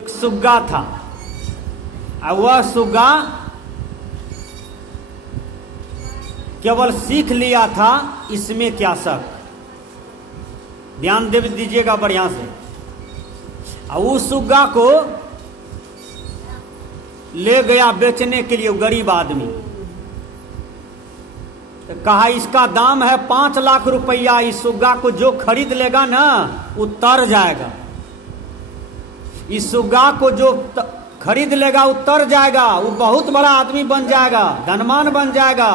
एक सुग्गा था और वह सुग्गा केवल सीख लिया था इसमें क्या शक। ध्यान दे दीजिएगा बढ़िया से। और उस सुग्गा को ले गया बेचने के लिए गरीब आदमी। तो कहा इसका दाम है 5 लाख रुपया। इस सुग्गा को जो खरीद लेगा ना वो तर जाएगा। इस सुग्गा को जो खरीद लेगा वो तर जाएगा, वो बहुत बड़ा आदमी बन जाएगा, धनवान बन जाएगा।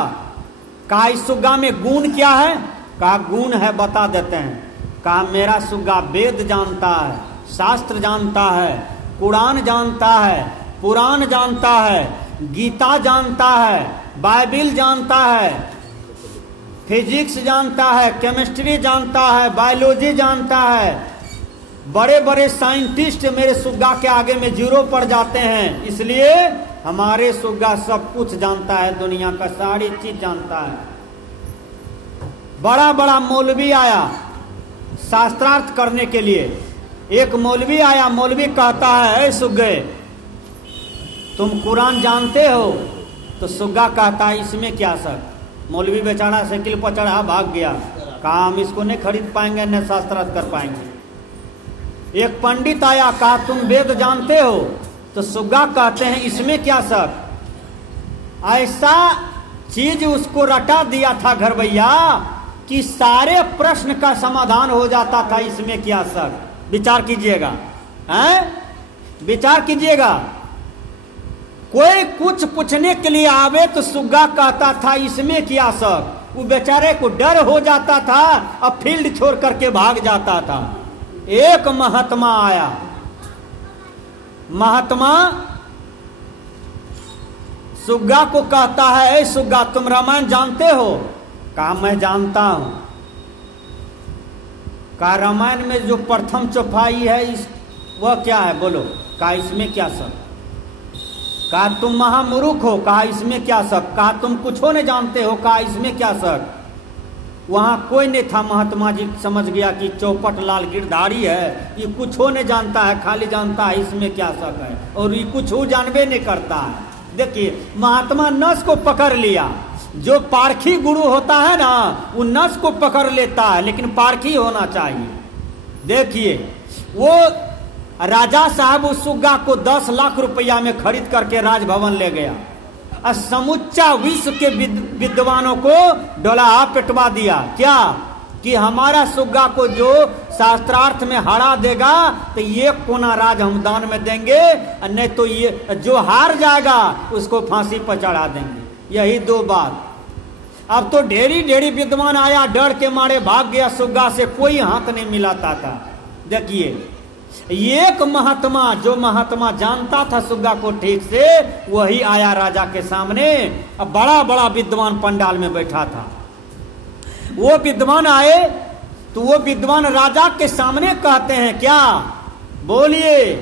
कहा इस सुग्गा में गुण क्या है? कहा गुण है बता देते हैं। कहा मेरा सुग्गा वेद जानता है, शास्त्र जानता है, कुरान जानता है, पुराण जानता है, गीता जानता है, बाइबिल जानता है, फिजिक्स जानता है, केमिस्ट्री जानता है, बायोलॉजी जानता है। बड़े बड़े साइंटिस्ट मेरे सुग्गा के आगे में जीरो पड़ जाते हैं। इसलिए हमारे सुग्गा सब कुछ जानता है, दुनिया का सारी चीज जानता है। बड़ा बड़ा मौलवी आया शास्त्रार्थ करने के लिए। एक मौलवी आया, मौलवी कहता है ऐ सुग्गे तुम कुरान जानते हो? तो सुग्गा कहता है इसमें क्या शक। मौलवी बेचारा साइकिल पर चढ़ा भाग गया। कहा हम इसको नहीं खरीद पाएंगे, न शास्त्रार्थ कर पाएंगे। एक पंडित आया, कहा तुम वेद जानते हो? तो सुग्गा कहते हैं इसमें क्या शक। ऐसा चीज उसको रटा दिया था घर भैया कि सारे प्रश्न का समाधान हो जाता था। इसमें क्या शक। विचार कीजिएगा, हैं? विचार कीजिएगा। कोई कुछ पूछने के लिए आवे तो सुग्गा कहता था इसमें क्या शक। वो बेचारे को डर हो जाता था, अब फील्ड छोड़ करके भाग जाता था। एक महात्मा आया। महात्मा सुग्गा को कहता है ऐ सुग्गा तुम रामायण जानते हो? कहा मैं जानता हूं। कहा रामायण में जो प्रथम चौपाई है वह क्या है बोलो? कहा इसमें क्या शक। कहा तुम महामूर्ख हो? कहा इसमें क्या शक। कहा तुम कुछ नहीं जानते हो? कहा इसमें क्या शक। वहां कोई नहीं था। महात्मा जी समझ गया कि चौपट लाल गिरधारी है, ये कुछ नहीं जानता है, खाली जानता है इसमें क्या शक है, और ये कुछ जानबे नहीं करता है। देखिए महात्मा नस को पकड़ लिया। जो पारखी गुरु होता है ना वो नस को पकड़ लेता है, लेकिन पारखी होना चाहिए। देखिए वो राजा साहब उस सुग्गा को 10 लाख रुपया में खरीद करके राजभवन ले गया और समूचा विश्व के विद्वानों को डोलाहा पिटवा दिया। क्या कि हमारा सुग्गा को जो शास्त्रार्थ में हरा देगा तो ये कोना राज हम दान में देंगे, और नहीं तो ये जो हार जाएगा उसको फांसी पर चढ़ा देंगे। यही 2 बात। अब तो ढेरी ढेरी विद्वान आया, डर के मारे भाग गया सुग्गा से, कोई हाथ नहीं मिलाता था। देखिए एक महात्मा, जो महात्मा जानता था सुग्गा को ठीक से, वही आया राजा के सामने। अब बड़ा बड़ा विद्वान पंडाल में बैठा था। वो विद्वान आए तो वो विद्वान राजा के सामने कहते हैं क्या बोलिए।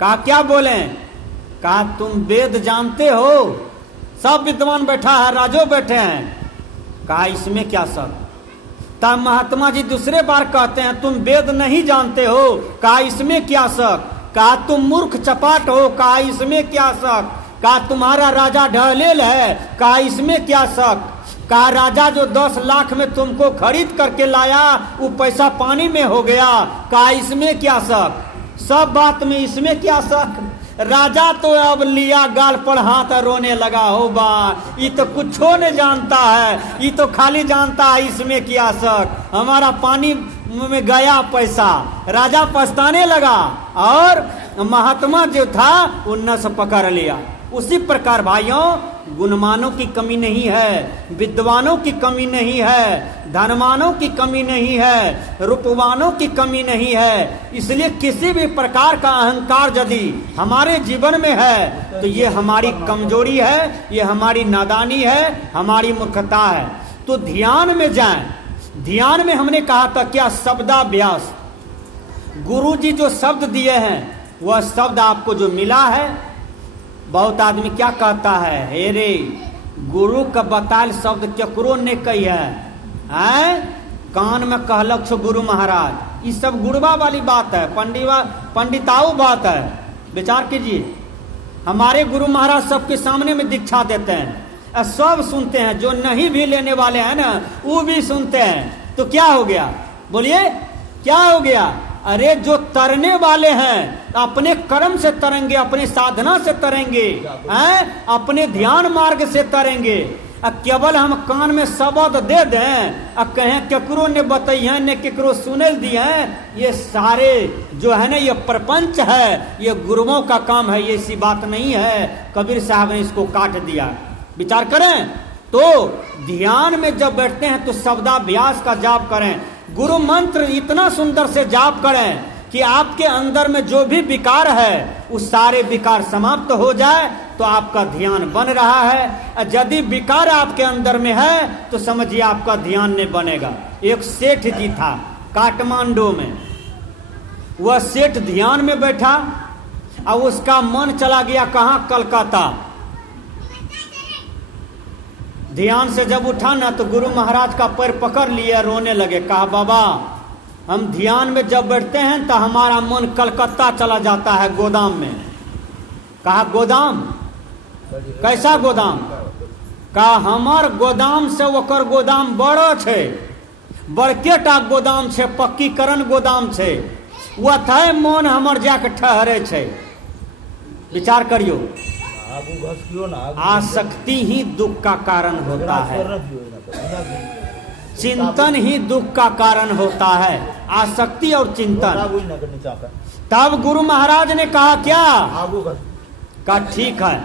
कहा क्या बोले। कहा तुम वेद जानते हो? सब विद्वान बैठा है, राजो बैठे हैं। कहा इसमें क्या शक। तब महात्मा जी दूसरे बार कहते हैं तुम वेद नहीं जानते हो? कहा इसमें क्या शक। कहा तुम मूर्ख चपाट हो? कहा इसमें क्या शक। कहा तुम्हारा राजा ढहलेल है? कहा इसमें क्या शक। कहा राजा जो 10 लाख में तुमको खरीद करके लाया वो पैसा पानी में हो गया। कहा इसमें क्या शक। सब बात में इसमें क्या शक। राजा तो अब लिया गाल पर हाथ रोने लगा। हो बा ये तो कुछ नहीं जानता है, ये तो खाली जानता है इसमें क्या शक। हमारा पानी में गया पैसा। राजा पछताने लगा और महात्मा जो था वो नस पकड़ लिया। उसी प्रकार भाइयों गुणमानों की कमी नहीं है, विद्वानों की कमी नहीं है, धनवानों की कमी नहीं है, रूपवानों की कमी नहीं है। इसलिए किसी भी प्रकार का अहंकार यदि हमारे जीवन में है तो ये हमारी कमजोरी है, ये हमारी नादानी है, हमारी मूर्खता है। तो ध्यान में जाएं। ध्यान में हमने कहा था क्या शब्दाभ्यास। गुरु जी जो शब्द दिए हैं वह शब्द आपको जो मिला है। बहुत आदमी क्या कहता है, हे रे गुरु का बतायल शब्द केकरो ने कही है। कान में कहलक छो गुरु महाराज, ये सब गुड़बा वाली बात है, पंडिताऊ बात है। विचार कीजिए, हमारे गुरु महाराज सबके सामने में दीक्षा देते हैं, सब सुनते हैं, जो नहीं भी लेने वाले हैं ना वो भी सुनते हैं। तो क्या हो गया, बोलिए क्या हो गया? अरे जो तरने वाले हैं अपने कर्म से तरेंगे, अपने साधना से तरेंगे, हैं अपने ध्यान मार्ग से तरेंगे। केवल हम कान में शब्द दे दें, कहें केकरो ने बताइए ने केकरो सुनल दिए, ये सारे जो है ना ये प्रपंच है, ये गुरुओं का काम है, ये ऐसी बात नहीं है। कबीर साहब ने इसको काट दिया। विचार करें तो ध्यान में जब बैठते हैं तो शब्दाभ्यास का जाप करें, गुरु मंत्र इतना सुंदर से जाप करें कि आपके अंदर में जो भी विकार है उस सारे विकार समाप्त हो जाए, तो आपका ध्यान बन रहा है। यदि विकार आपके अंदर में है तो समझिए आपका ध्यान नहीं बनेगा। एक सेठ जी था काठमांडू में, वह सेठ ध्यान में बैठा और उसका मन चला गया कहाँ, कलकत्ता। ध्यान से जब उठा ना तो गुरु महाराज का पैर पकड़ लिया, रोने लगे। कहा बाबा हम ध्यान में जब बैठते हैं तो हमारा मन कलकत्ता चला जाता है, गोदाम में। कहा गोदाम, कैसा गोदाम? कहा हमार गोदाम से ओकर गोदाम बड़ो छे, बड़के टा गोदाम छे, पक्कीकरण गोदाम छे, वह मन हमर जाके ठहरे छे। विचार करियो, आसक्ति ही दुख का कारण होता है, चिंतन ही दुख का कारण होता है, आसक्ति और चिंतन। तब गुरु महाराज ने कहा क्या? कहा ठीक है,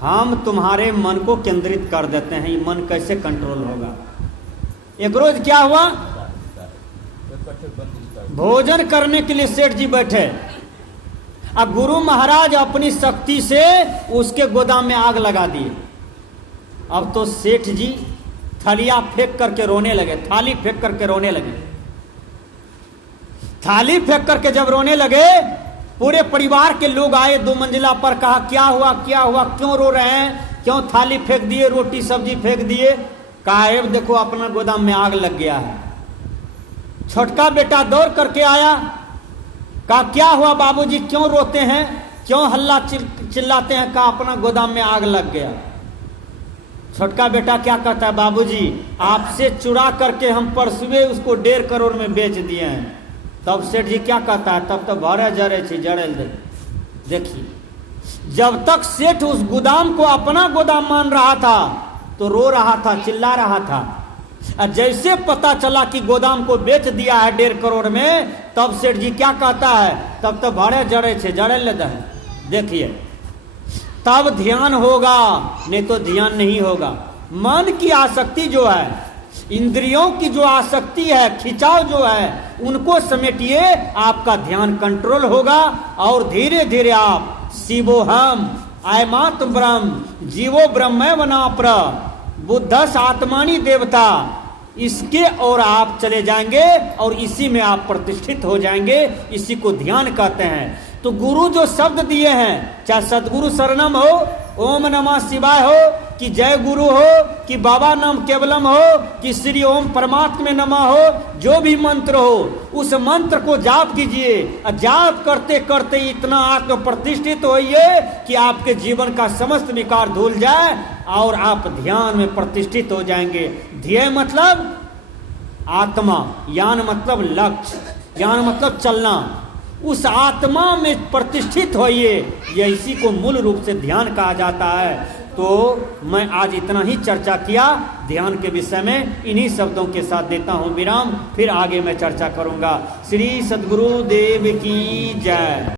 हम तुम्हारे मन को केंद्रित कर देते हैं, ये मन कैसे कंट्रोल होगा। एक रोज क्या हुआ, भोजन करने के लिए सेठ जी बैठे, अब गुरु महाराज अपनी शक्ति से उसके गोदाम में आग लगा दिए। अब तो सेठ जी थालियां फेंक करके रोने लगे, थाली फेंक करके रोने लगे। थाली फेंक करके जब रोने लगे, पूरे परिवार के लोग आए 2 मंजिला पर। कहा क्या हुआ, क्या हुआ, क्यों रो रहे हैं, क्यों थाली फेंक दिए, रोटी सब्जी फेंक दिए? कहा देखो अपना गोदाम में आग लग गया है। छोटका बेटा दौड़ करके आया, कहा क्या हुआ बाबूजी, क्यों रोते हैं, क्यों हल्ला चिल्लाते हैं? कहा अपना गोदाम में आग लग गया। छोटका बेटा क्या कहता है, बाबूजी आपसे चुरा करके हम परसुए उसको 1.5 करोड़ में बेच दिए हैं। तब सेठ जी क्या कहता है, तब तो भरे जरे थी जड़ेल दे। देखिए, जब तक सेठ उस गोदाम को अपना गोदाम मान रहा था तो रो रहा था, चिल्ला रहा था। जैसे पता चला कि गोदाम को बेच दिया है 1.5 करोड़ में, तब सेठ जी क्या कहता है, तब तो भरे जड़े थे जड़ेल दे। देखिए, तब ध्यान होगा, नहीं तो ध्यान नहीं होगा। मन की आसक्ति जो है, इंद्रियों की जो आसक्ति है, खिंचाव जो है, उनको समेटिए, आपका ध्यान कंट्रोल होगा और धीरे धीरे आप शिवोहम आयमात्म ब्रह्म जीवो ब्रह्म वनाप्र बुद्धस आत्मानी देवता, इसके और आप चले जाएंगे और इसी में आप प्रतिष्ठित हो जाएंगे। इसी को ध्यान कहते हैं। तो गुरु जो शब्द दिए हैं, चाहे सदगुरु शरणम हो, ओम नमः शिवाय हो, कि जय गुरु हो, कि बाबा नाम केवलम हो, कि श्री ओम परमात्मा नमः हो, जो भी मंत्र हो उस मंत्र को जाप कीजिए। जाप करते करते इतना आत्म प्रतिष्ठित होइए कि आपके जीवन का समस्त विकार धुल जाए और आप ध्यान में प्रतिष्ठित हो जाएंगे। ध्येय मतलब आत्मा, यान मतलब लक्ष्य, यान मतलब चलना, उस आत्मा में प्रतिष्ठित होइए। यह इसी को मूल रूप से ध्यान कहा जाता है। तो मैं आज इतना ही चर्चा किया ध्यान के विषय में, इन्हीं शब्दों के साथ देता हूँ विराम, फिर आगे मैं चर्चा करूँगा। श्री सद्गुरु देव की जय।